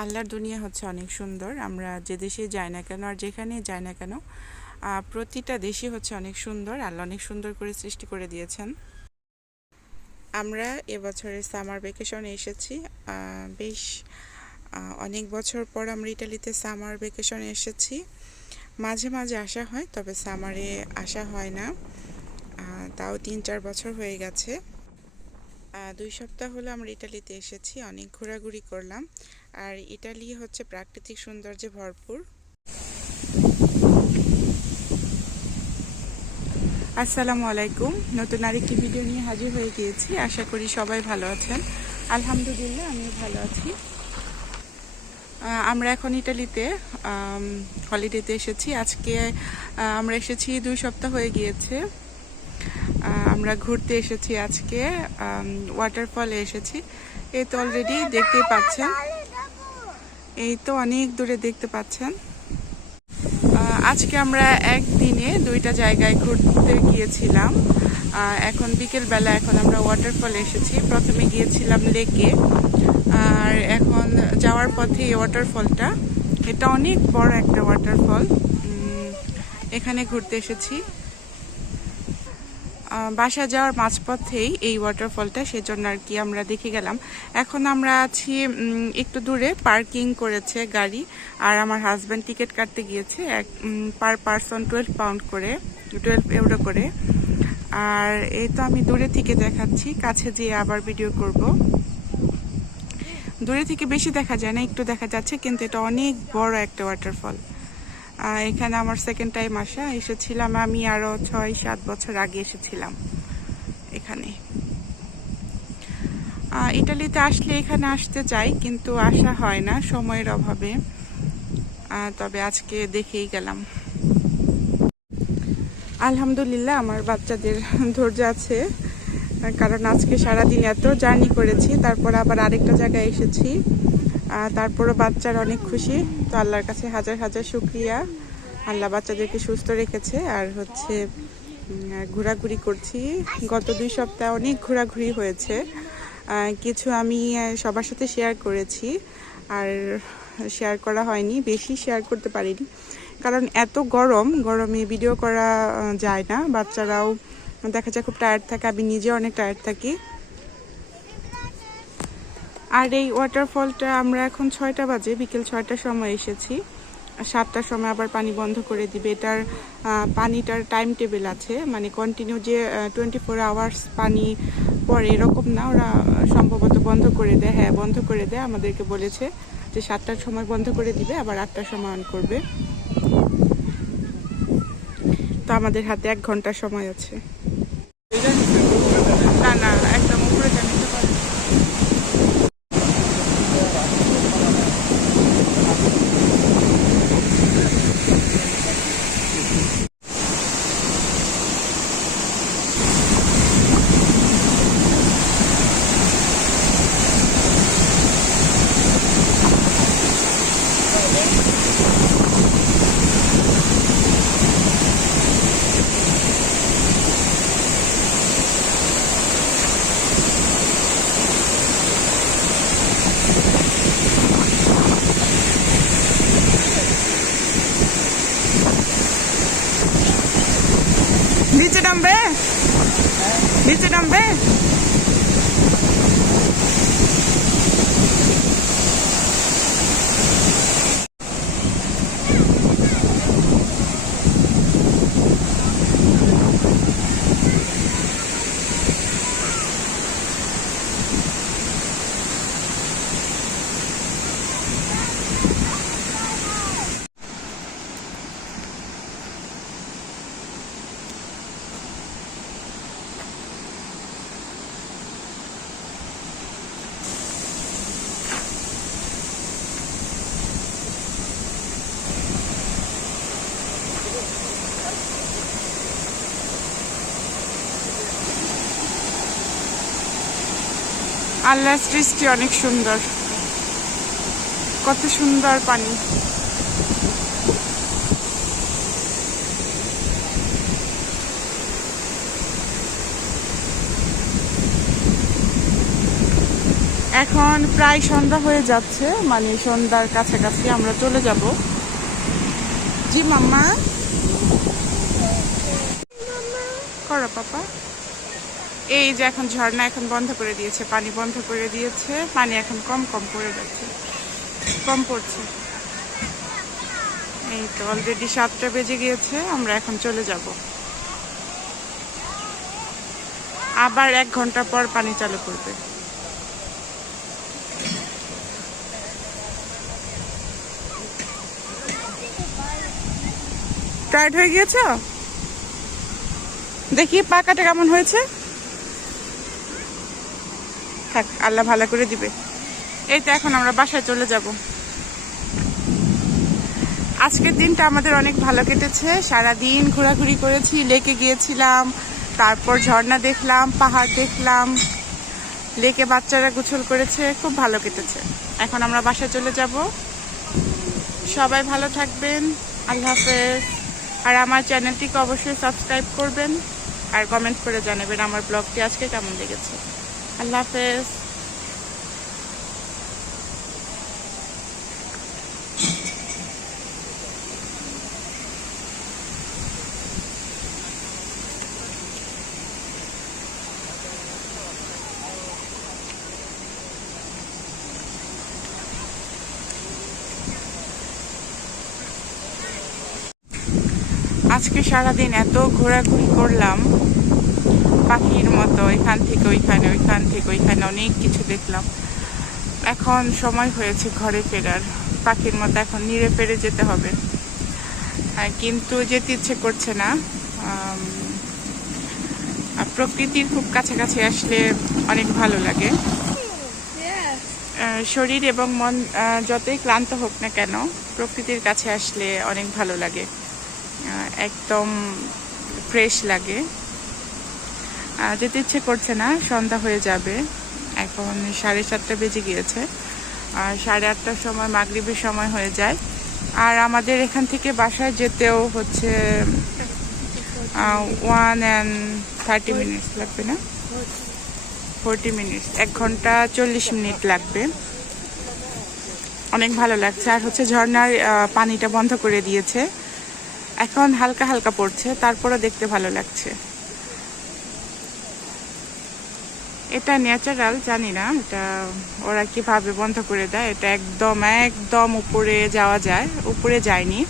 আল্লাহর দুনিয়া হচ্ছে অনেক সুন্দর। আমরা যে দেশে যাই না কেন আর যেখানে যাই না কেন, প্রতিটা দেশই হচ্ছে অনেক সুন্দর। আল্লাহ অনেক সুন্দর করে সৃষ্টি করে দিয়েছেন। আমরা এবছরের সামার ভ্যাকেশনে এসেছি। বেশ অনেক বছর পর আমরা ইটালিতে সামার ভ্যাকেশনে এসেছি। মাঝে মাঝে আসা হয়, তবে সামারে আসা হয় না। তাও 3-4 বছর হয়ে গেছে। 2 সপ্তাহ হলো আমরা ইটালিতে এসেছি। অনেক ঘোরাঘুরি করলাম। আর ইটালি হচ্ছে প্রাকৃতিক সৌন্দর্যে ভরপুর। আসসালামু আলাইকুম। নতুন আরেকটি ভিডিও নিয়ে হাজির হয়ে গিয়েছি। আশা করি সবাই ভালো আছেন। আলহামদুলিল্লাহ, আমিও ভালো আছি। আমরা এখন ইটালিতে হলিডেতে এসেছি। আজকে আমরা এসেছি 2 সপ্তাহ হয়ে গিয়েছে। আমরা ঘুরতে এসেছি আজকে, ওয়াটারফলে এসেছি। এই তো অলরেডি দেখতে পাচ্ছেন, এই তো অনেক দূরে দেখতে পাচ্ছেন। আজকে আমরা একদিনে 2টা জায়গায় ঘুরতে গিয়েছিলাম। এখন বিকেলবেলা এখন আমরা ওয়াটারফলে এসেছি। প্রথমে গিয়েছিলাম লেকে, আর এখন যাওয়ার পথে এই ওয়াটারফলটা, এটা অনেক বড় একটা ওয়াটারফল। এখানে ঘুরতে এসেছি। বাসা যাওয়ার মাঝপথেই এই ওয়াটারফলটা, সেজন্য আর কি আমরা দেখে গেলাম। এখন আমরা আছি একটু দূরে, পার্কিং করেছে গাড়ি, আর আমার হাজব্যান্ড টিকিট কাটতে গিয়েছে। পার পারসন 12 পাউন্ড করে, 12 ইউরো করে। আর এই তো আমি দূরে থেকে দেখাচ্ছি, কাছে যেয়ে আবার ভিডিও করব। দূরে থেকে বেশি দেখা যায় না, একটু দেখা যাচ্ছে, কিন্তু এটা অনেক বড় একটা ওয়াটারফল। এখানে আমার সেকেন্ড টাইম আসা। এসেছিলাম আমি আরও 6-7 বছর আগে এসেছিলাম এখানে। ইটালিতে আসলে এখানে আসতে চাই, কিন্তু আসা হয় না সময়ের অভাবে। তবে আজকে দেখেই গেলাম। আলহামদুলিল্লাহ, আমার বাচ্চাদের ধৈর্য আছে, কারণ আজকে সারাদিন এত জার্নি করেছি, তারপর আবার আরেকটা জায়গায় এসেছি। তারপরও বাচ্চারা অনেক খুশি। তো আল্লাহর কাছে হাজার হাজার শুকরিয়া। আল্লাহ বাচ্চাদেরকে সুস্থ রেখেছে। আর হচ্ছে ঘোরাঘুরি করছি। গত 2 সপ্তাহ অনেক ঘোরাঘুরি হয়েছে। কিছু আমি সবার সাথে শেয়ার করেছি, আর শেয়ার করা হয়নি, বেশি শেয়ার করতে পারিনি, কারণ এত গরমে ভিডিও করা যায় না। বাচ্চারাও দেখা যায় খুব টায়ার্ড থাকে, আমি নিজে অনেক টায়ার্ড থাকি। আর এই ওয়াটারফলটা আমরা এখন 6টা বাজে, বিকেল 6টার সময় এসেছি। 7টার সময় আবার পানি বন্ধ করে দিবে। এটার পানিটার টাইম টেবিল আছে, মানে কন্টিনিউ যে 24 আওয়ার্স পানি পড়ে এরকম না, ওরা সম্ভবত বন্ধ করে দেয়। হ্যাঁ, বন্ধ করে দেয়। আমাদেরকে বলেছে যে 7টার সময় বন্ধ করে দিবে, আবার 8টার সময় অন করবে। তো আমাদের হাতে 1 ঘন্টার সময় আছে। না না, একদম উপরে জানি তো পারে। নিচে নামবে, নিচে নামবে। আল্লাহর সৃষ্টি অনেক সুন্দর, কত সুন্দর পানি। এখন প্রায় সন্ধ্যা হয়ে যাচ্ছে, মানে সন্ধ্যার কাছাকাছি আমরা চলে যাব। জি মাম্মা, করো পাপা। এই যে এখন ঝর্ণা এখন বন্ধ করে দিয়েছে, পানি বন্ধ করে দিয়েছে, পানি এখন কম কম পড়ে যাচ্ছে, কম পড়ছে। এই তো অলরেডি 7টা বেজে গিয়েছে, আমরা এখন চলে যাব। আবার 1 ঘন্টা পর পানি চালু করবে। টায়ার্ড হয়ে গিয়েছো? দেখি পাকাটা কেমন হয়েছে। থাক, আল্লাহ ভালো করে দিবে। এই তো এখন আমরা বাসায় চলে যাব। আজকের দিনটা আমাদের অনেক ভালো কেটেছে। সারাদিন ঘোরাঘুরি করেছি, লেকে গিয়েছিলাম, তারপর ঝর্ণা দেখলাম, পাহাড় দেখলাম, লেকে বাচ্চারা গোসল করেছে, খুব ভালো কেটেছে। এখন আমরা বাসায় চলে যাব। সবাই ভালো থাকবেন, আল্লাহ হাফেজ। আর আমার চ্যানেলটিকে অবশ্যই সাবস্ক্রাইব করবেন আর কমেন্ট করে জানাবেন আমার ব্লগটি আজকে কেমন লেগেছে। আল্লাহ হাফেজ। আজকে সারাদিন এত ঘোরাঘুরি করলাম পাখির মতো, এখান থেকে ওইখানে, ওইখান থেকে ওইখানে, অনেক কিছু দেখলাম। এখন সময় হয়েছে ঘরে ফেরার। পাখির মতো এখন নিড়ে পেরে যেতে হবে, কিন্তু যেতে ইচ্ছে করছে না। প্রকৃতির খুব কাছাকাছি আসলে অনেক ভালো লাগে। শরীর এবং মন যতই ক্লান্ত হোক না কেন, প্রকৃতির কাছে আসলে অনেক ভালো লাগে, একদম ফ্রেশ লাগে। যেতে ইচ্ছে করছে না, সন্ধ্যা হয়ে যাবে। এখন 7:30 বেজে গিয়েছে, আর 8:30টার সময় মাগরিবের সময় হয়ে যায়। আর আমাদের এখান থেকে বাসায় যেতেও হচ্ছে 1:30 মিনিটস লাগবে, না 40 মিনিটস, 1 ঘন্টা 40 মিনিট লাগবে। অনেক ভালো লাগছে। আর হচ্ছে ঝর্ণার পানিটা বন্ধ করে দিয়েছে, এখন হালকা হালকা পড়ছে, তারপরে দেখতে ভালো লাগছে। এটা ন্যাচারাল, জানি না এটা ওরা কিভাবে বন্ধ করে দেয়। এটা একদম একদম উপরে যাওয়া যায়, উপরে যায়নি।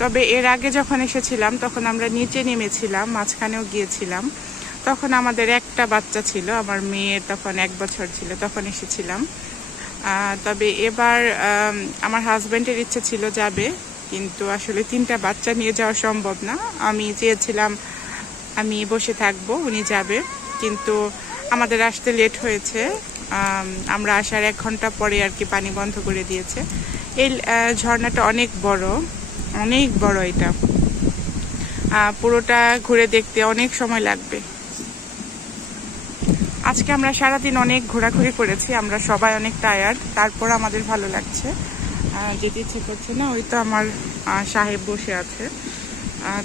তবে এর আগে যখন এসেছিলাম তখন আমরা নিচে নেমেছিলাম, মাঝখানেও গিয়েছিলাম। তখন আমাদের একটা বাচ্চা ছিল, আমার মেয়ের তখন 1 বছর ছিল, তখন এসেছিলাম। তবে এবার আমার হাজব্যান্ডের ইচ্ছে ছিল যাবে, কিন্তু আসলে 3টা বাচ্চা নিয়ে যাওয়া সম্ভব না। আমি চেয়েছিলাম আমি বসে থাকবো, উনি যাবে, কিন্তু আমাদের আসতে লেট হয়েছে। আমরা আসার 1 ঘন্টা পরে আর কি পানি বন্ধ করে দিয়েছে। এই ঝর্ণাটা অনেক বড়, অনেক বড়। এটা পুরোটা ঘুরে দেখতে অনেক সময় লাগবে। আজকে আমরা সারাদিন অনেক ঘোরাঘুরি করেছি, আমরা সবাই অনেক টায়ার্ড, তারপর আমাদের ভালো লাগছে। যেতে ইচ্ছে করছে না। ওই তো আমার সাহেব বসে আছে,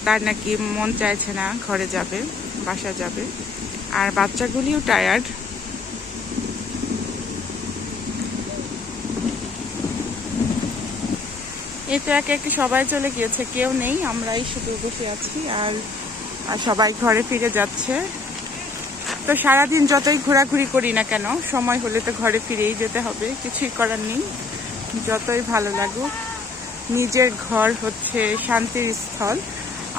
তার নাকি মন চাইছে না, ঘরে যাবে, বাসা যাবে। আর বাচ্চাগুলিও টায়ার্ড। এই তো একে একে সবাই চলে গিয়েছে, কেউ নেই, আমরাই শুধু বসে আছি। আর সবাই ঘরে ফিরে যাচ্ছে। তো সারাদিন যতই ঘোরাঘুরি করি না কেন, সময় হলে তো ঘরে ফিরেই যেতে হবে, কিছুই করার নেই। যতই ভালো লাগুক, নিজের ঘর হচ্ছে শান্তির স্থল,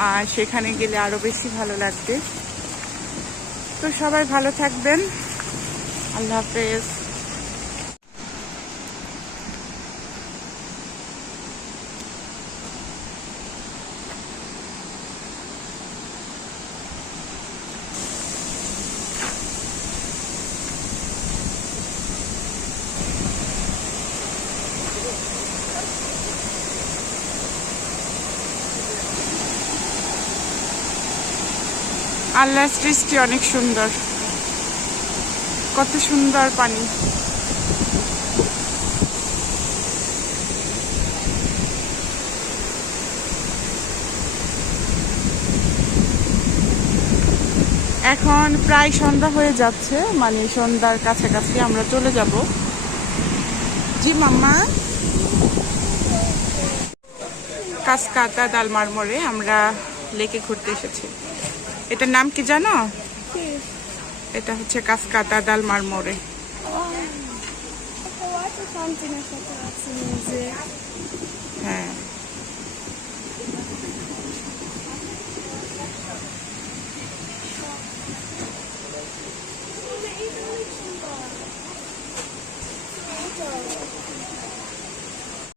আর সেখানে গেলে আরো বেশি ভালো লাগবে। তো সবাই ভালো থাকবেন, আল্লাহ হাফেজ। আল্লাহর সৃষ্টি অনেক সুন্দর, কত সুন্দর পানি। এখন প্রায় সন্ধ্যা হয়ে যাচ্ছে, মানে সন্ধ্যার কাছাকাছি আমরা চলে যাব। জি মাম্মা। কাসকাতা দাল মারমরে আমরা লেকে ঘুরতে এসেছি। এটার নাম কি জানো? এটা হচ্ছে কাসকাতা দাল মারমরে। হ্যাঁ,